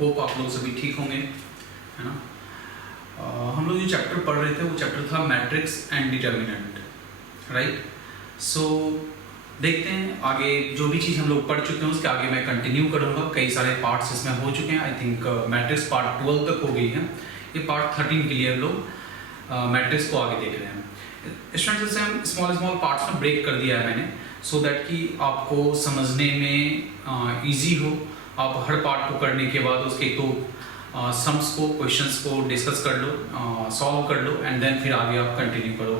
Hope आप लोग सभी ठीक होंगे, है ना। हम लोग जो चैप्टर पढ़ रहे थे वो चैप्टर था मैट्रिक्स एंड डिटर्मिनेंट, राइट। सो देखते हैं आगे जो भी चीज़ हम लोग पढ़ चुके हैं उसके आगे मैं कंटिन्यू करूँगा। कई सारे पार्ट्स इसमें हो चुके हैं। आई थिंक मैट्रिक्स पार्ट 12 तक हो गई है, ये पार्ट 13 के लिए हम लोग मैट्रिक्स को आगे देख रहे हैं। स्टूडेंट्स से हम स्मॉल पार्ट्स में ब्रेक कर दिया है मैंने, सो दैट कि आपको समझने में ईजी हो। आप हर पार्ट को करने के बाद उसके तो सम्स को, क्वेश्चंस को डिस्कस कर लो, सॉल्व कर लो, एंड देन फिर आगे आप कंटिन्यू करो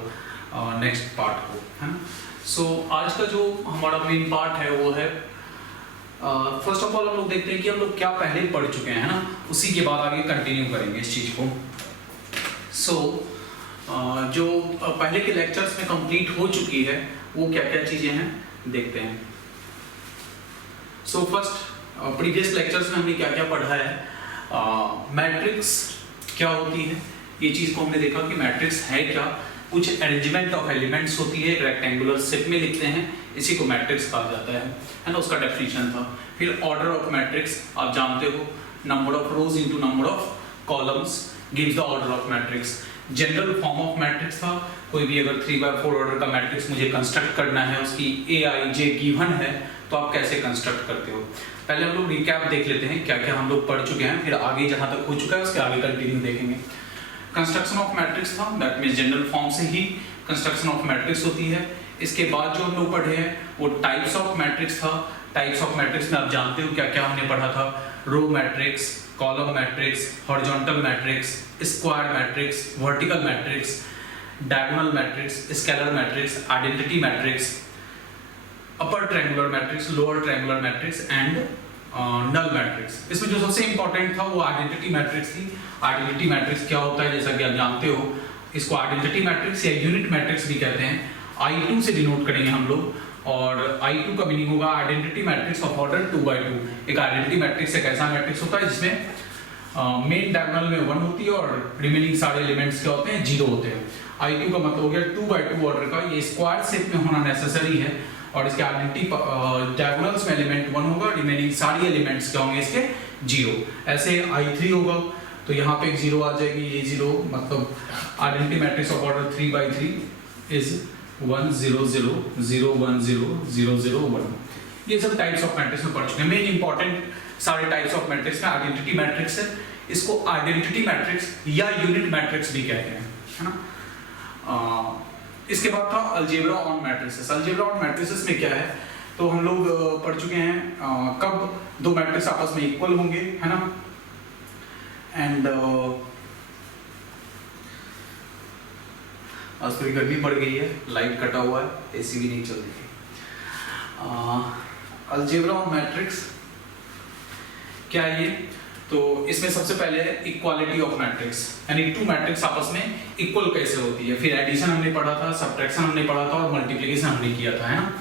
नेक्स्ट पार्ट को, है ना। सो आज का जो हमारा मेन पार्ट है वो है फर्स्ट ऑफ ऑल हम लोग देखते हैं कि हम लोग क्या पहले पढ़ चुके हैं, है ना। उसी के बाद आगे कंटिन्यू करेंगे इस चीज़ को। सो जो पहले के लेक्चर्स में कंप्लीट हो चुकी है वो क्या क्या चीज़ें हैं देखते हैं। सो फर्स्ट प्रीवियस लेक्चर्स में हमने क्या क्या पढ़ा है। मैट्रिक्स क्या होती है, ये चीज़ को हमने देखा कि मैट्रिक्स है क्या। कुछ अरेंजमेंट ऑफ एलिमेंट्स होती है, रेक्टेंगुलर शेप में लिखते हैं, इसी को मैट्रिक्स कहा जाता है ना। उसका डेफिनेशन था। फिर ऑर्डर ऑफ मैट्रिक्स आप जानते हो, number of rose into number of columns gives the order of matrix. General form of matrix था, कोई भी अगर 3/4 ऑर्डर का मैट्रिक्स मुझे कंस्ट्रक्ट करना है, उसकी AIJ गिवन है, तो आप कैसे कंस्ट्रक्ट करते हो। पहले हम लोग रिकैप देख लेते हैं क्या क्या हम लोग पढ़ चुके हैं, फिर आगे जहां तक हो चुका है उसके आगे कंटिन्यू देखेंगे। कंस्ट्रक्शन ऑफ मैट्रिक्स था, दैट मींस जनरल फॉर्म से ही कंस्ट्रक्शन ऑफ मैट्रिक्स होती है। इसके बाद जो हम लोग पढ़े हैं वो टाइप्स ऑफ मैट्रिक्स था। टाइप्स ऑफ मैट्रिक्स में आप जानते हो क्या क्या हमने पढ़ा था। Row matrix, column matrix, horizontal matrix, square matrix, vertical matrix, diagonal matrix, scalar matrix, identity matrix, upper triangular matrix, lower triangular matrix and null matrix. इसमें जो सबसे इंपॉर्टेंट था वो आइडेंटिटी मैट्रिक्स थी। आइडेंटिटी मैट्रिक्स क्या होता है, जैसा कि आप जानते हो, इसको आइडेंटिटी मैट्रिक्स या यूनिट मैट्रिक्स भी कहते हैं। I2 से डिनोट करेंगे हम लोग, और I2 का मीनिंग होगा आइडेंटिटी मैट्रिक्स ऑफ ऑर्डर 2/2। एक आइडेंटिटी मैट्रिक्स एक ऐसा मैट्रिक्स होता है जिसमें मेन डायगोनल में 1 होती है और रिमेनिंग सारे एलिमेंट्स क्या होते हैं, 0 होते हैं। I2 का मतलब हो गया 2/2 ऑर्डर का, ये स्क्वायर शेप में होना नेसेसरी है, और इसके आइडेंटिटी डायगोनल्स में एलिमेंट 1 होगा, रिमेनिंग सारी एलिमेंट्स क्या होंगे इसके, 0। ऐसे I3 होगा तो यहाँ पे एक 0 आ जाएगी, ये 0 मतलब identity matrix of order 3/3 is 1 0 0 0 1 0 0 0 1। ये सब टाइप्स ऑफ मैट्रिक्स में पढ़ चुके हैं। मेन इंपॉर्टेंट सारे टाइप्स ऑफ मैट्रिक्स में आइडेंटिटी मैट्रिक्स है। इसको आइडेंटिटी मैट्रिक्स या यूनिट मैट्रिक्स भी कहते हैं, है ना। इसके बाद था algebra on matrices. Algebra on matrices में क्या है, तो हम लोग पढ़ चुके हैं कब दो मैट्रिक्स आपस में इक्वल होंगे, है ना। एंड आज थोड़ी गर्मी बढ़ गई है, लाइट कटा हुआ है, AC भी नहीं चल रही। अलजेब्रा ऑन मैट्रिक्स क्या है ये, तो इसमें सबसे पहले है इक्वालिटी ऑफ मैट्रिक्स, यानी टू मैट्रिक्स आपस में इक्वल कैसे होती है। फिर एडिशन हमने पढ़ा था, सब्ट्रैक्शन हमने पढ़ा था, और मल्टीप्लिकेशन हमने किया था, है ना।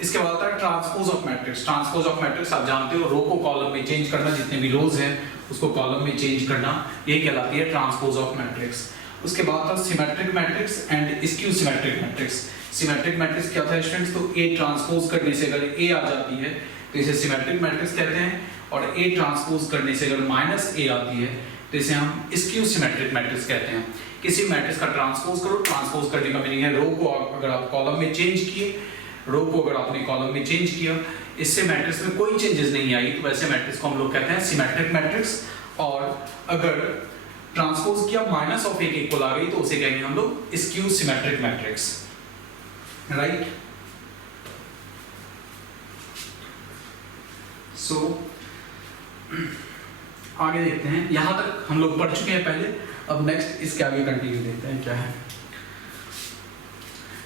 इसके बाद था transpose of matrix. Transpose of matrix आप जानते हो, रो को कॉलम में चेंज करना, जितने भी रोज हैं उसको कॉलम में चेंज करना, ये कहलाती है ट्रांसपोज ऑफ मैट्रिक्स। उसके बाद था symmetric matrix and skew symmetric matrix. Symmetric matrix क्या था स्टूडेंट्स, तो A ट्रांसपोज करने से अगर A आ जाती है तो इसे सिमेट्रिक मैट्रिक्स कहते हैं, और A ट्रांसपोज करने से अगर -A आती है तो इसे हम स्क्यू सिमेट्रिक मैट्रिक्स कहते हैं। किसी मैट्रिक्स का ट्रांसपोज करो, ट्रांसपोज करने का मीनिंग है रो को अगर आप कॉलम में चेंज किए, रो को अगर आपने कॉलम में चेंज किया, इससे मैट्रिक्स में कोई चेंजेस नहीं आई, तो वैसे मैट्रिक्स को हम लोग कहते हैं सिमेट्रिक मैट्रिक्स। और अगर ट्रांसपोज किया -A के इक्वल आ गई तो उसे कहेंगे हम लोग स्क्यू सिमेट्रिक मैट्रिक्स, राइट। सो आगे देखते हैं, यहां तक हम लोग पढ़ चुके हैं पहले। अब नेक्स्ट इसके आगे कंटिन्यू देखते हैं क्या है।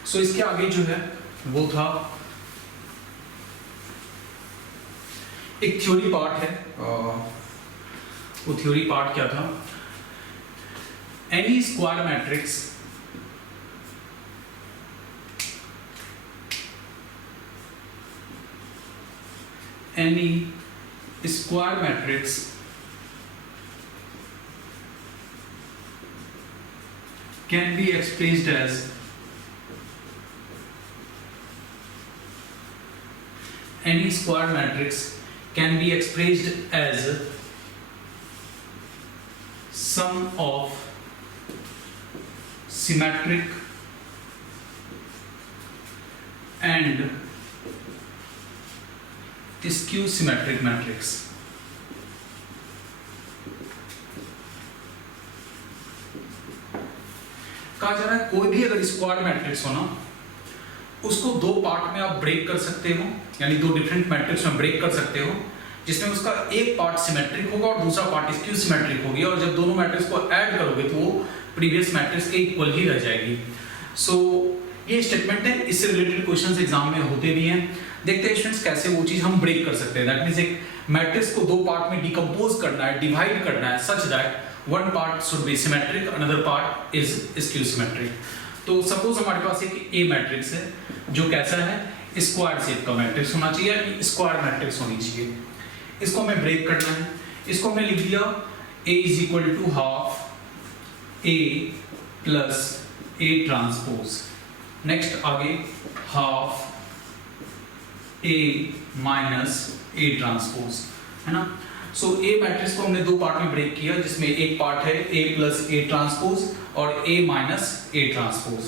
सो इसके आगे जो है वो था एक थ्योरी पार्ट है। वो थ्योरी पार्ट क्या था, N E square matrix can be expressed as any square matrix can be expressed as sum of symmetric and skew symmetric matrix. कहा जा रहा है कोई भी अगर स्क्वायर मैट्रिक्स हो ना, उसको दो पार्ट में आप ब्रेक कर सकते हो, यानी दो डिफरेंट मैट्रिक्स में ब्रेक कर सकते हो, जिसमें उसका एक पार्ट सिमेट्रिक होगा और दूसरा पार्ट स्क्यू सिमेट्रिक होगी, और जब दोनों मैट्रिक्स को ऐड करोगे तो वो प्रीवियस मैट्रिक्स के इक्वल ही रह जाएगी। सो ये स्टेटमेंट है, इससे रिलेटेड क्वेश्चंस एग्जाम में होते भी हैं। देखते हैं स्टूडेंट्स कैसे वो चीज हम ब्रेक कर सकते हैं। दैट मींस एक मैट्रिक्स को दो पार्ट में डिकम्पोज करना है, डिवाइड करना है, such that one part should be symmetric, another part is skew symmetric. तो सपोज हमारे पास एक ए मैट्रिक्स है जो कैसा है, स्क्वायर शेप का मैट्रिक्स होना चाहिए, स्क्वायर मैट्रिक्स होनी चाहिए। इसको हमें ब्रेक करना है। इसको हमने लिख दिया A is equal to half A plus A transpose. Next आगे half A minus A transpose, है ना। सो A मैट्रिक्स को हमने दो पार्ट में ब्रेक किया, जिसमें एक पार्ट है A प्लस A ट्रांसपोज और A माइनस A ट्रांसपोज।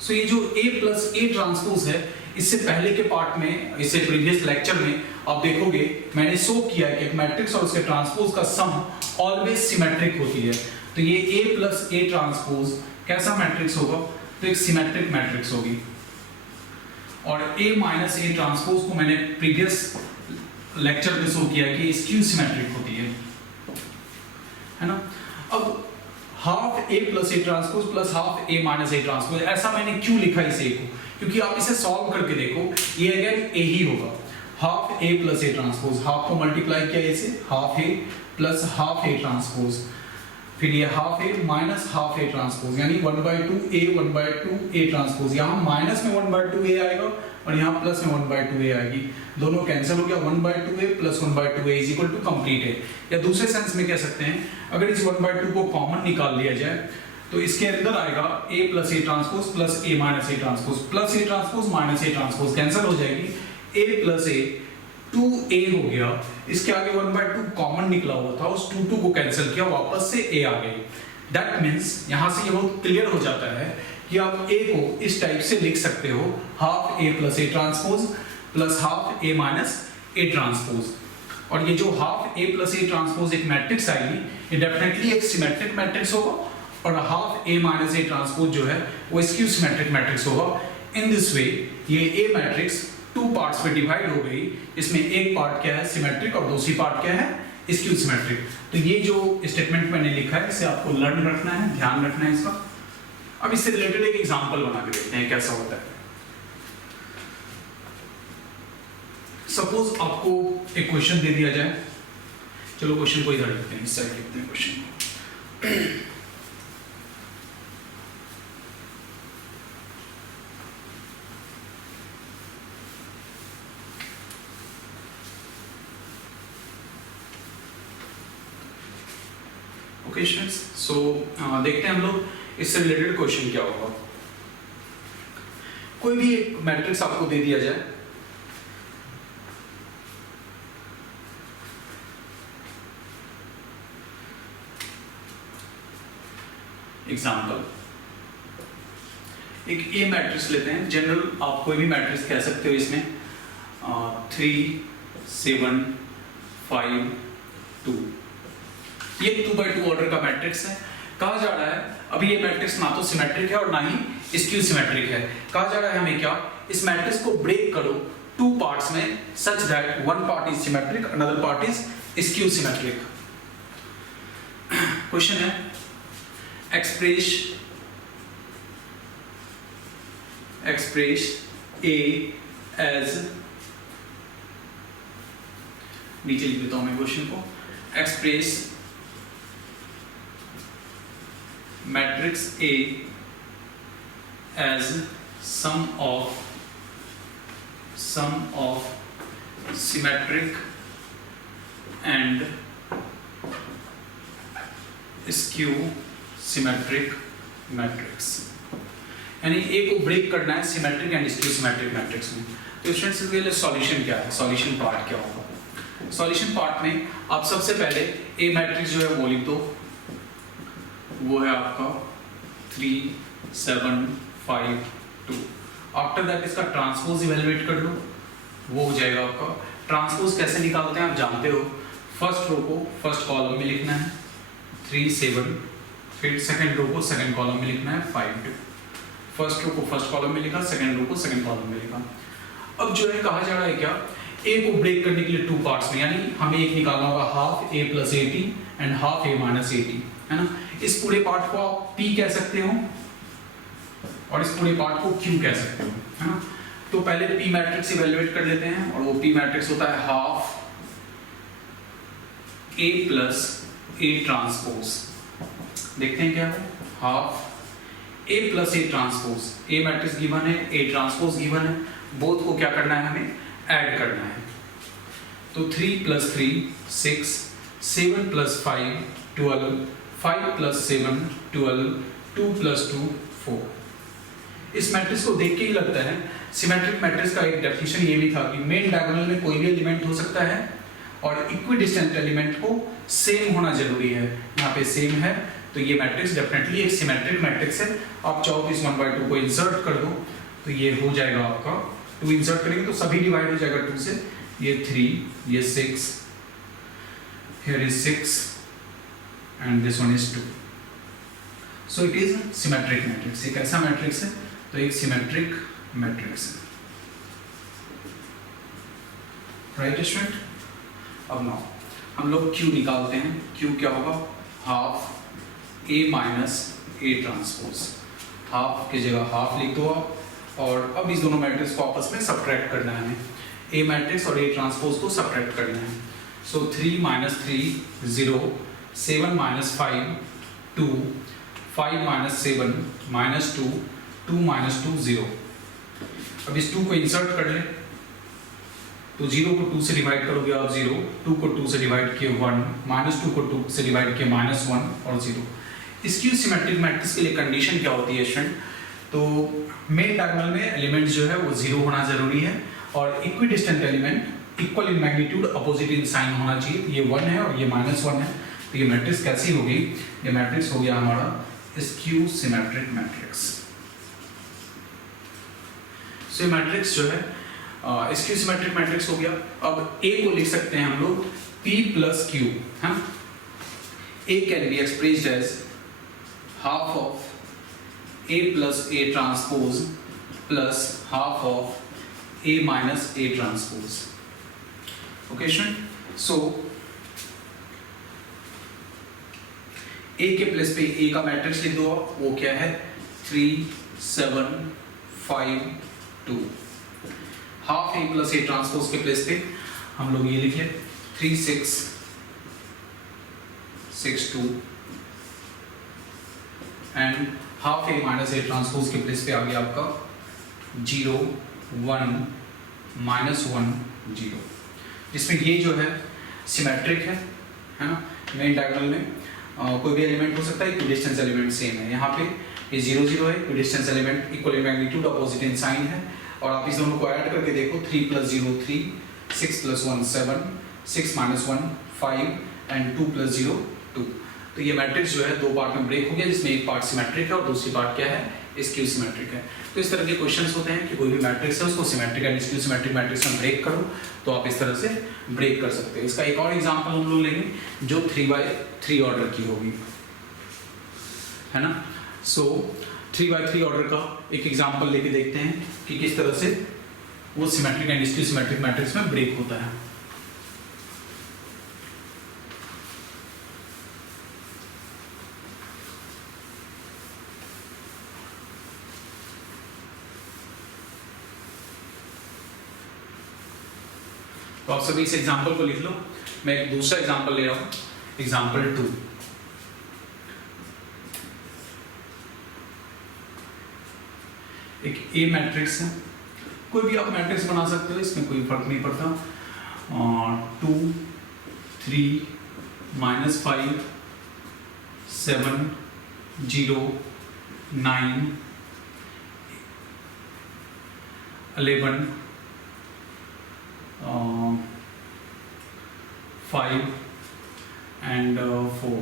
सो ये जो A प्लस A ट्रांसपोज है, इससे पहले के पार्ट में, इससे प्रीवियस लेक्चर में आप देखोगे मैंने शो किया है कि एक मैट्रिक्स और उसके ट्रांसपोज का सम ऑलवेज सिमेट्रिक होती है। तो ये A प्लस A ट्रांसपोज कैसा मैट्रिक्स होगा, तो एक सिमेट्रिक मैट्रिक्स होगी। और A माइनस A ट्रांसपोज को मैंने प्रीवियस लेक्चर में शो किया कि स्क्यू सिमेट्रिक होती है ना। अब half A plus A transpose plus half A minus A transpose, ऐसा मैंने क्यों लिखा इसे को, क्योंकि आप इसे सॉल्व करके देखो, ये अगेन A ही होगा। Half A plus A transpose, half को मल्टीप्लाई किया इसे, half A plus half A transpose, फिर ये half A minus half A transpose, यानी 1/2 A 1/2 A ट्रांसपोज। यहाँ माइनस में 1/2 A आएगा और यहाँ प्लस में 1/2 A आएगी, दोनों कैंसिल हो गया। 1/2 A plus 1/2 A is equal to complete है। या दूसरे सेंस में कह सकते हैं, अगर इस 1/2 को कॉमन निकाल लिया जाए तो इसके अंदर आएगा A plus A transpose plus A minus A transpose, plus A transpose minus A transpose cancel हो जाएगी, A प्लस A 2A हो गया। इसके आगे 1/2 कॉमन निकला हुआ था, उस 2 को कैंसिल किया, वापस से A आ गई। दैट मीन्स यहाँ से ये बहुत क्लियर हो जाता है कि आप A को इस टाइप से लिख सकते हो, half A plus A transpose plus half A minus A transpose. और ये जो half A plus A transpose एक मैट्रिक्स आएगी, ये डेफिनेटली एक सिमेट्रिक मैट्रिक्स होगा, और half A minus A transpose जो है वो स्क्यू सिमेट्रिक मैट्रिक्स होगा। इन दिस वे ये A मैट्रिक्स टू पार्ट्स में डिवाइड हो गई, इसमें एक पार्ट क्या है सिमेट्रिक और दूसरी पार्ट क्या है स्क्यू सिमेट्रिक। तो ये जो स्टेटमेंट मैंने लिखा है इसे आपको लर्न रखना है, ध्यान रखना है इसका। अब इससे रिलेटेड एक एग्जांपल बना के देखते हैं कैसा होता है। सपोज आपको एक क्वेश्चन दे दिया जाए, चलो क्वेश्चन को इधर लिखते हैं, इस साइड लिखते हैं क्वेश्चन को। ओके स्टूडेंट्स, सो देखते हैं हम लोग इससे रिलेटेड क्वेश्चन क्या होगा। कोई भी एक मैट्रिक्स आपको दे दिया जाए, एग्जाम्पल एक ए मैट्रिक्स लेते हैं, जनरल आप कोई भी मैट्रिक्स कह सकते हो इसमें, 3 7 5 2, ये 2x2 ऑर्डर का मैट्रिक्स है। कहा जा रहा है अभी ये मैट्रिक्स ना तो सिमेट्रिक है और ना ही स्क्यू सिमेट्रिक है। कहा जा रहा है हमें क्या, इस मैट्रिक्स को ब्रेक करो टू पार्ट्स में such that one part is symmetric, another part is skew symmetric. Question है express A as, नीचे लिख देता हूं मैं क्वेश्चन को, express matrix A as sum of symmetric and skew symmetric matrix। यानी A को ब्रेक करना है symmetric and skew symmetric matrix में। तो स्टूडेंट्स इसके लिए सॉल्यूशन क्या है, सॉल्यूशन पार्ट क्या होगा। सॉल्यूशन पार्ट में आप सबसे पहले ए मैट्रिक्स जो है वो लिख दो, वो है आपका 3 7 5 2। आफ्टर दैट इसका ट्रांसपोज इवेलुएट कर लो, वो हो जाएगा आपका। ट्रांसपोज कैसे निकालते हैं आप जानते हो, फर्स्ट रो को फर्स्ट कॉलम में लिखना है 3 7, फिर सेकंड रो को सेकंड कॉलम में लिखना है 5 2। फर्स्ट रो को फर्स्ट कॉलम में लिखा, सेकंड रो को सेकंड कॉलम में लिखा। अब जो है कहा जा रहा है क्या, ए को ब्रेक करने के लिए 2 पार्ट्स में, यानी हमें एक निकालना होगा half a + 80 and half a - 80, है ना। इस पूरे पार्ट को आप p कह सकते हो और इस पूरे पार्ट को q कह सकते हो, है ना। तो पहले p मैट्रिक्स इवैल्यूएट कर लेते हैं, और वो p मैट्रिक्स होता है हाफ a + a ट्रांसपोज। देखते हैं क्या है, half a + a transpose. a matrix given है, a ट्रांसपोज गिवन है, बोथ को क्या करना है, हमें ऐड करना है। तो 3 + 3 6, 7 + 5 12, 5 + 7 12, 2 + 2 4। इस मैट्रिक्स को देख के ही लगता है, सिमेट्रिक मैट्रिक्स का एक डेफिनेशन ये भी था कि मेन डायगोनल में कोई भी एलिमेंट हो सकता है और इक्विडिस्टेंट एलिमेंट को सेम होना जरूरी है। यहाँ पे सेम है, तो ये मैट्रिक्स डेफिनेटली एक सिमेट्रिक मैट्रिक्स है। आप चाहो तो इस 1/2 को इंसर्ट कर दो, तो ये हो जाएगा आपका 2 इंसर्ट करेंगे तो सभी डिवाइड हो जाएगा 2 से। ये 3, ये 6, here is 6 and this one is 2. So it is symmetric matrix। एक ऐसा मैट्रिक्स है, तो एक सिमेट्रिक मैट्रिक्स है, राइट स्टूडेंट। अब नाउ हम लोग Q निकालते हैं। Q क्या होगा, half A - A transpose. Half की जगह हाफ लिख दो आप, और अब इस दोनों मैट्रिक्स को आपस में सब्ट्रैक्ट करना है हमें। A मैट्रिक्स और A ट्रांसपोज को सब्ट्रैक्ट करना है। सो 3 - 3 0, 7 - 5 2, 5 - 7 -2, 2 - 2 0। अब इस 2 को इंसर्ट कर ले, तो 0 को 2 से डिवाइड करोगे आप 0, 2 को 2 से डिवाइड किए 1, -2 को 2 से डिवाइड किए -1 और 0। इसकी सिमेट्रिक मैट्रिक्स के लिए कंडीशन क्या होती है स्टूडेंट, तो मेन डायगोनल में एलिमेंट जो है वो 0 होना जरूरी है, और equidistant element equal in magnitude opposite in sign होना चाहिए। ये 1 है और ये -1 है, तो ये मैट्रिक्स कैसी होगी, ये मैट्रिक्स हो गया हमारा स्क्यू सिमेट्रिक मैट्रिक्स। सो ये मैट्रिक्स जो है स्क्यू सिमेट्रिक मैट्रिक्स हो गया। अब A को लिख सकते हैं हम लोग P + Q, है। A can be expressed as half of A + A transpose plus half of A - A transpose. Okay student, so A के प्लेस पे A का मैट्रिक्स लिख दो आप, वो क्या है 3 7 5 2। हाफ A + A ट्रांसपोज के प्लेस पे हम लोग ये लिखे 3 6 6 2, and half A - A transpose के प्लेस पे आ गया आपका 0 1 -1 0, जिसमें ये जो है सिमेट्रिक है ना। मेन डायगोनल में कोई भी एलिमेंट हो सकता है, इक्विडिस्टेंस एलिमेंट सेम है। यहाँ पे ये 0 0 है, equidistance element equal in magnitude opposite in sign है, और आप इस दोनों को ऐड करके देखो 3 + 0 3, 6 + 1 7, 6 - 1 5 एंड 2 + 0 2। तो ये मैट्रिक्स जो है 2 पार्ट में ब्रेक हो गया, जिसमें एक पार्ट सिमेट्रिक है और दूसरी पार्ट क्या है, स्क्यू सिमेट्रिक है। तो इस तरह के क्वेश्चंस होते हैं कि कोई भी मैट्रिक्स है उसको symmetric and skew symmetric matrix में ब्रेक करो, तो आप इस तरह से ब्रेक कर सकते हैं। इसका एक और एग्जांपल हम लोग लेंगे जो 3/3 ऑर्डर की होगी, है ना। सो 3/3 ऑर्डर का एक एग्जांपल लेके देखते हैं कि किस तरह से वो symmetric and skew symmetric matrix में ब्रेक होता है। तो आप सभी इस एग्जांपल को लिख लो। मैं एक दूसरा एग्जांपल ले रहा हूं, एग्जांपल 2। एक ए मैट्रिक्स है, कोई भी आप मैट्रिक्स बना सकते हो, इसमें कोई फर्क नहीं पड़ता। 2 3 -5 7 0 9 11 5 एंड 4।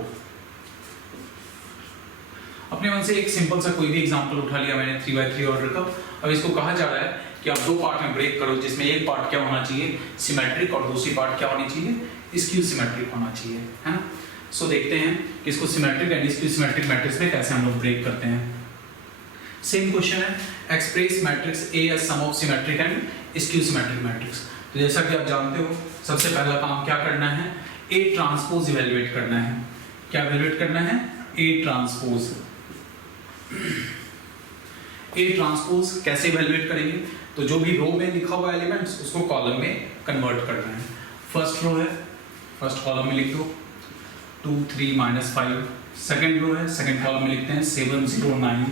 अपने मन से एक सिंपल सा कोई भी एग्जांपल उठा लिया मैंने 3x3 ऑर्डर का। अब इसको कहा जा रहा है कि आप दो पार्ट में ब्रेक करो, जिसमें एक पार्ट क्या होना चाहिए, सिमेट्रिक, और दूसरी पार्ट क्या होनी चाहिए, स्क्यू सिमेट्रिक होना चाहिए, है ना। सो देखते हैं कि इसको symmetric and skew symmetric matrix में कैसे हम लोग ब्रेक करते हैं। सेम क्वेश्चन है, express matrix A as sum of symmetric and skew symmetric matrix. तो जैसा कि आप जानते हो, सबसे पहला काम क्या करना है, ए ट्रांसपोज इवेलुएट करना है। क्या इवेलुएट करना है, ए ट्रांसपोज। ए ट्रांसपोज कैसे इवेलुएट करेंगे, तो जो भी रो में लिखा हुआ एलिमेंट्स उसको कॉलम में कन्वर्ट करना है। फर्स्ट रो है, फर्स्ट कॉलम में लिख दो 2 3 -5। सेकंड रो है, सेकंड कॉलम में लिखते हैं 7 0 9।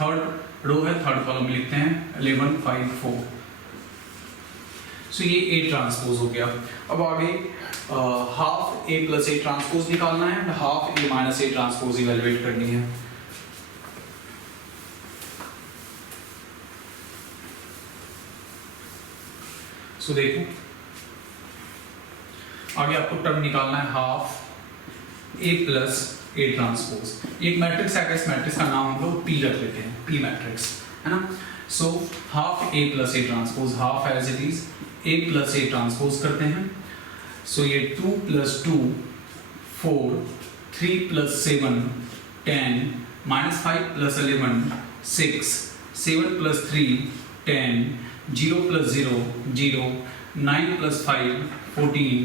थर्ड रो है, थर्ड कॉलम में लिखते हैं 11 5 4। सो ये ए ट्रांसपोज हो गया। अब आगे half A plus A transpose निकालना है and half A minus A transpose evaluate करनी है। सो देखो आगे आपको टर्म निकालना है half A plus A transpose. एक मैट्रिक्स है, इस मैट्रिक्स का नाम हम लोग पी रख लेते हैं, पी मैट्रिक्स, है ना। So half A plus A transpose, half as it is A plus A transpose करते हैं। सो ये 2 + 2 4, 3 + 7 10, -5 + 11 6, 7 + 3 10, 0 + 0 0, 9 + 5 14,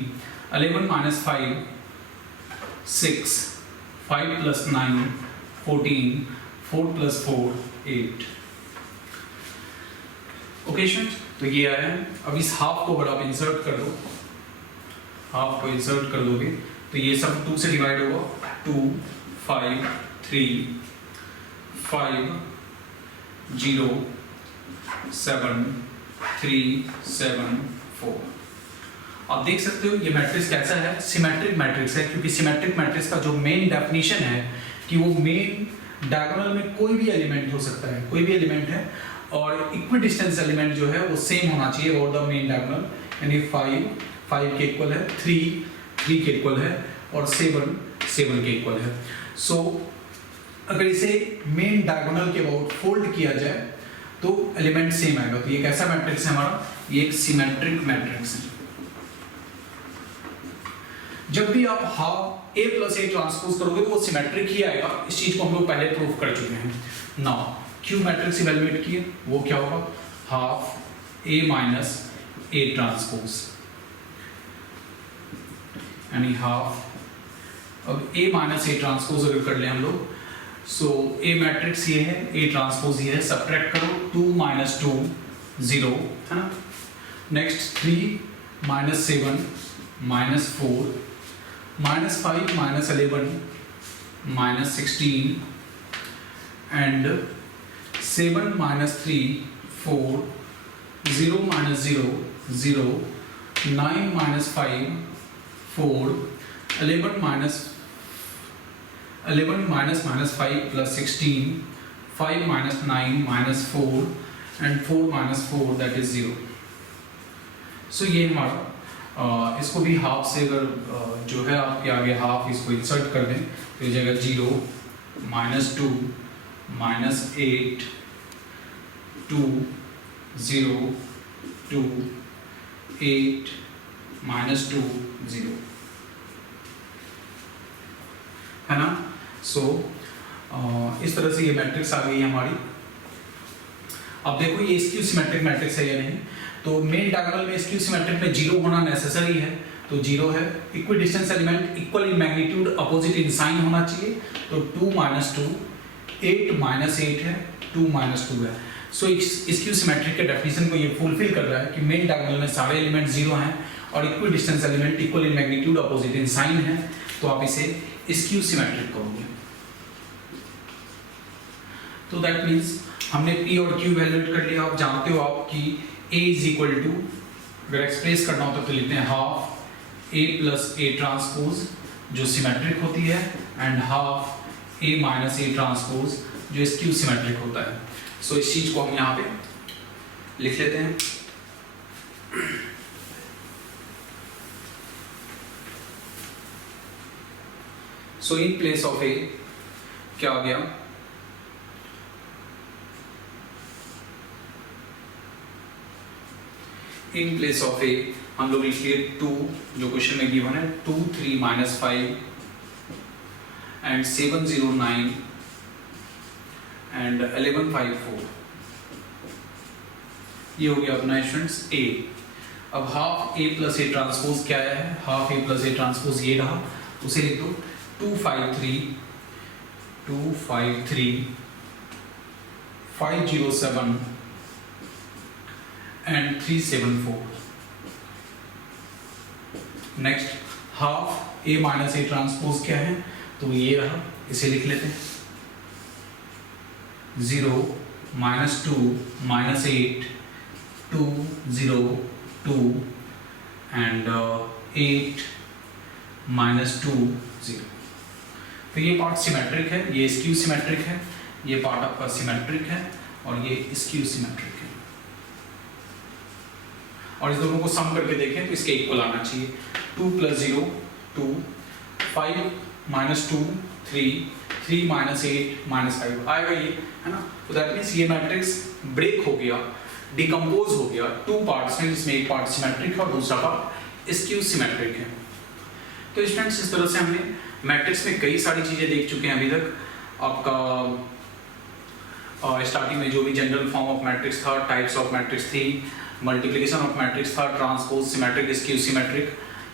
11 - 5 6, 5 + 9 14, 4 + 4 8। ओके स्टूडेंट्स, तो ये आया है। अब इस हाफ को अगर आप इंसर्ट कर दो, हाफ को इंसर्ट कर दोगे तो ये सब 2 से डिवाइड होगा, 2 5 3 5 0 7 3 7 4। आप देख सकते हो ये मैट्रिक्स कैसा है, सिमेट्रिक मैट्रिक्स है, क्योंकि सिमेट्रिक मैट्रिक्स का जो मेन डेफिनेशन है कि वो मेन डायगोनल में कोई भी एलिमेंट हो सकता है, कोई भी एलिमेंट है, और इक्विडिस्टेंस एलिमेंट जो है वो सेम होना चाहिए और द मेन डायगोनल। यानी 5 के इक्वल है, 3 के इक्वल है, और 7 के इक्वल है। सो अगर इसे मेन डायगोनल के अबाउट फोल्ड किया जाए तो एलिमेंट सेम आएगा। तो ये कैसा मैट्रिक्स है हमारा, ये एक सिमेट्रिक मैट्रिक्स है। जब भी आप half A plus A transpose करोगे तो वो सिमेट्रिक ही आएगा। इस चीज को हम लोग पहले प्रूव कर चुके हैं। नाउ क्यू मैट्रिक्स इवेलुएट किए, वो क्या होगा, half A minus A transpose, यानी हाफ। अब ए माइनस ए ट्रांसपोज अगर कर ले हम लोग, सो ए मैट्रिक्स ये है, ए ट्रांसपोज ये है, सब्ट्रैक्ट करो 2 - 2 0, है ना। Next 3 - 7 -4 -5 - 11 -16 and 7 - 3 4 0 - 0 0 9 - 5 4 11 -5 + 16 5 - 9 - 4 and 4 - 4 that is 0। सो ये हमारा इसको भी हाफ से अगर जो है आपके आगे हाफ इसको इंसर्ट कर दें तो ये जगह 0 -2 -8 2 0 2 8 -2 0, है ना। सो इस तरह से ये मैट्रिक्स आ गई है हमारी। अब देखो ये स्क्यू सिमेट्रिक मैट्रिक्स है या नहीं। तो मेन डायगोनल में स्क्यू सिमेट्रिक में 0 होना नेसेसरी है, तो 0 है। Equidistance element equal in magnitude opposite in sign होना चाहिए, तो 2 - 2 8 - 8 है, 2 - 2 है। सो स्क्यू सिमेट्रिक के डेफिनेशन को ये फुलफिल कर रहा है कि मेन डायगोनल में सारे एलिमेंट 0 हैं और equidistance element equal in magnitude opposite in sign है, तो आप इसे स्क्यू सिमेट्रिक कहोगे। तो दैट मीन्स हमने P और Q वैल्यूएट कर लिया। आप जानते हो आप कि A इज इक्वल टू, अगर एक्सप्रेस करना होता तो लिखते हैं half A plus A transpose जो सिमेट्रिक होती है, and half A minus A transpose जो स्क्यू सिमेट्रिक होता है। सो इस चीज को हम यहाँ पे लिख लेते हैं। सो इन प्लेस ऑफ ए क्या आ गया, इन प्लेस ऑफ ए हम लोग लिख लिए 2, जो क्वेश्चन में गिवन है, 2 3 -5 एंड 7 0 9 एंड 11 5 4। ये हो गया अपना स्टूडेंट्स ए। अब half A plus A transpose क्या है, half A plus A transpose ये रहा, उसे लिख दो 2 5 3 5 0 7 and 3 7 4। Next half A minus A transpose क्या है, तो ये रहा, इसे लिख लेते हैं 0 -2 -8 2 0 2 एंड 8 -2 0। तो ये पार्ट सिमेट्रिक है, ये स्क्यू सिमेट्रिक है, ये पार्ट आपका सिमेट्रिक है और ये स्क्यू सिमेट्रिक है। और इस दोनों को सम करके देखें तो इसके इक्वल आना चाहिए। 2 + 0 2, 5 - 2 3, 3 - 8 -5 आएगा ये, है ना। तो दैट मीन्स ये मैट्रिक्स ब्रेक हो गया, डिकम्पोज हो गया 2 पार्ट्स में, जिसमें एक पार्ट सिमेट्रिक है और दूसरा पार्ट स्क्यू सिमेट्रिक है। तो स्टूडेंट्स इस तरह से हमने मैट्रिक्स में कई सारी चीजें देख चुके हैं अभी तक। आपका स्टार्टिंग में जो भी जनरल फॉर्म ऑफ मैट्रिक्स था, टाइप्स ऑफ मैट्रिक्स थी, मल्टीप्लिकेशन ऑफ मैट्रिक्स था, ट्रांसपोज, सिमेट्रिक, स्क्यू सिमेट्रिक,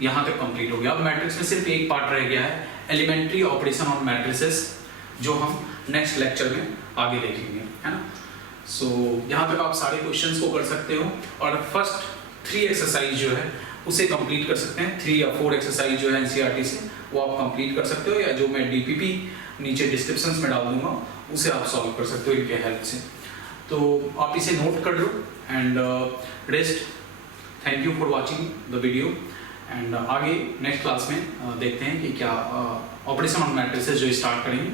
यहाँ तक कंप्लीट हो गया। अब मैट्रिक्स में सिर्फ एक पार्ट रह गया है, एलिमेंट्री ऑपरेशन ऑन मैट्रिसेस, जो हम नेक्स्ट लेक्चर में आगे देखेंगे, है ना। सो यहाँ तक आप सारे क्वेश्चंस को कर सकते हो और फर्स्ट 3 एक्सरसाइज जो है उसे कंप्लीट कर सकते हैं। 3 या 4 एक्सरसाइज जो है एनसीईआरटी से, वो आप कंप्लीट कर सकते हो, या जो मैं डीपीपी नीचे डिस्क्रिप्शन में डाल दूंगा उसे आप सॉल्व कर सकते हो इनके हेल्प से। तो आप इसे नोट कर लो and rest. Thank you for watching the video and आगे नेक्स्ट क्लास में देखते हैं कि क्या ऑपरेशन ऑन मैट्रिसेस जो स्टार्ट करेंगे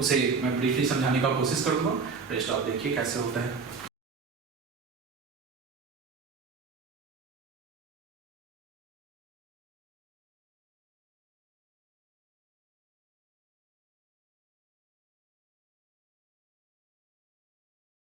उसे मैं ब्रीफली समझाने का कोशिश करूँगा। रेस्ट आप देखिए कैसे होता है।